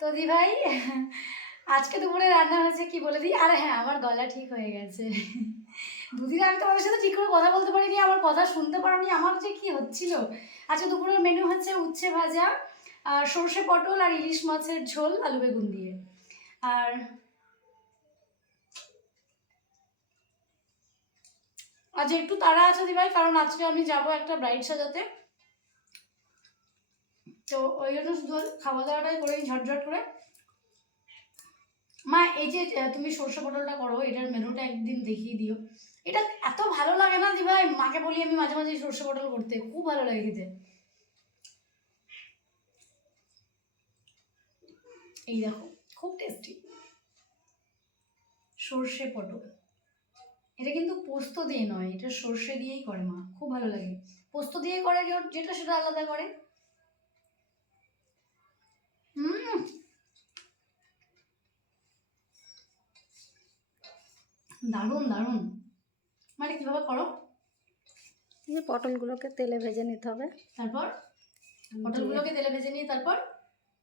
তো দি ভাই আজকে দুপুরে রান্না হয়েছে কি বলে দিই? আরে হ্যাঁ আমার গলা ঠিক হয়ে গেছে। দুদিন আমি তোমাদের সাথে ঠিক করে কথা বলতে পারিনি আমার কথা শুনতে পারোনি, আমার যে কি হচ্ছিল? আচ্ছা দুপুরের মেনু হচ্ছে উচ্ছে ভাজা, আর সর্ষে পটল আর ইলিশ মাছের ঝোল আলু বেগুন দিয়ে। আর আজ একটু তাড়া আছে দি ভাই কারণ আজকে আমি যাব একটা ব্রাইড সাজাতে। তো ওই জন্য শুধু খাওয়া দাওয়াটাই করে ঝটঝট করে। মা, এই যে তুমি সর্ষে পটলটা করো, এটার মেনুটা একদিন দেখিয়ে দিও। এটা এত ভালো লাগে না দি ভাই? মাকে বলি আমি মাঝে মাঝে সর্ষে পটল করতে, খুব ভালো লাগে খেতে। এই দেখো, খুব টেস্টি সর্ষে পটল। এটা কিন্তু পোস্ত দিয়ে নয়, এটা সর্ষে দিয়েই করে মা, খুব ভালো লাগে। পোস্ত দিয়ে করে যেটা সেটা আলাদা করে। দারুণ দারুণ। মানে কীভাবে করো? এই পটলগুলোকে তেলে ভেজে নিতে হবে। তারপর? পটলগুলোকে তেলে ভেজে নিয়ে তারপর?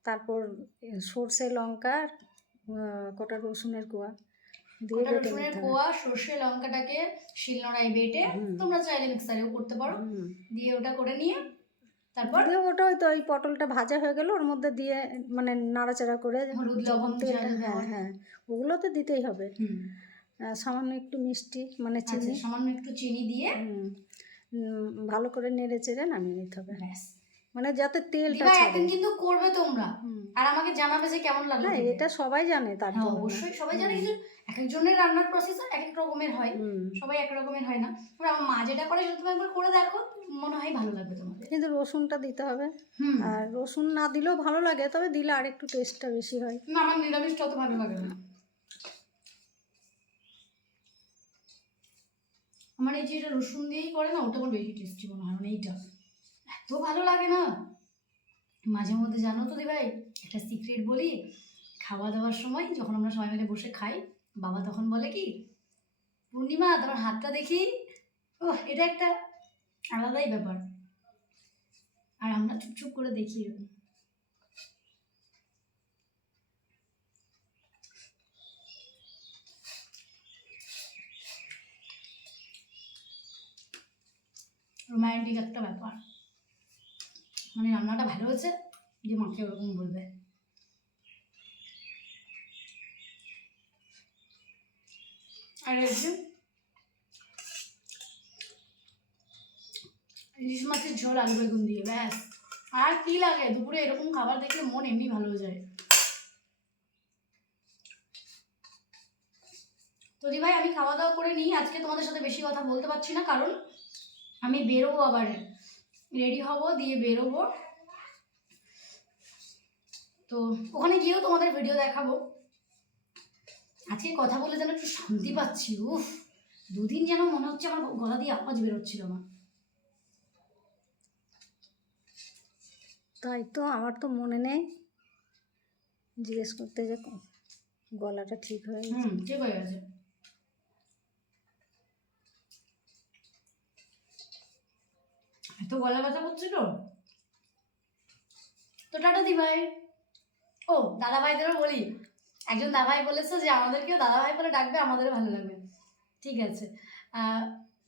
তারপর সর্ষে লঙ্কা কটা রসুনের কোয়া দিয়ে রসুনের কোয়া সর্ষে লঙ্কাটাকে শিলনোড়ায় বেটে তোমরা চাইলে মিক্সারেও করতে পারো। দিয়ে ওটা করে নিয়ে তারপর? দিয়ে ওটা ওই তো ওই পটলটা ভাজা হয়ে গেল ওর মধ্যে দিয়ে মানে নাড়াচাড়া করে হলুদ, লবণ হ্যাঁ হ্যাঁ ওগুলো তো দিতেই হবে। সামান্য একটু মিষ্টি মানে আচ্ছা চিনি। সামান্য একটু চিনি দিয়ে? ভালো করে নেড়ে চেড়ে নামিয়ে নিতে হবে। ব্যাস। মানে যাতে তেলটা ছাড়ে। একদিন কিন্তু করবে তোমরা। আর আমাকে জানাবে যে কেমন লাগল না এটা সবাই জানে তার হ্যাঁ অবশ্যই সবাই জানে কিন্তু এক একজনের রান্নার প্রসেস এক এক রকমের হয়। সবাই এক রকমের হয় না। এবার আমার মা যেটা করে সেটা তুমি একবার করে দেখো মনে হয় ভালো লাগবে তোমাদের। কিন্তু রসুনটা দিতে হবে। আর রসুন না দিলেও ভালো লাগে তবে দিলে আর একটু টেস্টটা বেশি হয়। না আমার নিরামিষটা অত ভালো লাগে না। আমার এই যে এটা রসুন দিয়েই করে না, ওটা আমার বেশি টেস্টি মনে হয় মানে এইটা। এত ভালো লাগে না। মাঝে মধ্যে জানো তো দিভাই, একটা সিক্রেট বলি খাওয়া দাওয়ার সময় যখন আমরা সবাই মিলে বসে খাই, বাবা তখন বলে কি, পূর্ণিমা, তোমার হাতটা দেখি? ও এটা একটা আলাদাই ব্যাপার। আর আমরা চুপচুপ করে দেখি এরকম। রোমান্টিক একটা ব্যাপার। মানে রান্নাটা ভালো হয়েছে, যে মাকে ওরকম বলবে। আর ইলিশ মাছের ঝোল, আলু বেগুন দিয়ে, ব্যাস। আর কি লাগে? দুপুরে এরকম খাবার দেখলে মন এমনি ভালো হয়ে যায়। তো দি ভাই আমি খাওয়া দাওয়া করে নিই। আজকে তোমাদের সাথে বেশি কথা বলতে পারছি না, কারণ আমি বেরোবো আবার। রেডি হব দিয়ে বেরোবো। তো ওখানে গিয়েও তোমাদের ভিডিও দেখাবো। আজকে কথা বলে যেন একটু শান্তি পাচ্ছি উফ। দুদিন যেন মনে হচ্ছে আমার গলা দিয়ে আওয়াজ বেরোচ্ছিল না তাই তো আমার তো মনে নেই। জিজ্ঞেস করতে যে গলাটা ঠিক হয়ে গেছে। হুম ঠিক হয়ে গেছে। এত গলা ব্যথা করছিল? তো টাটা দি ভাই ও দাদা ভাইদেরও বলি, একজন দাদা ভাই বলেছে যে আমাদেরকেও দাদা ভাই বলে ডাকবে, আমাদেরও ভালো লাগবে। ঠিক আছে।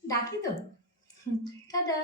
ডাকি তো। টাটা।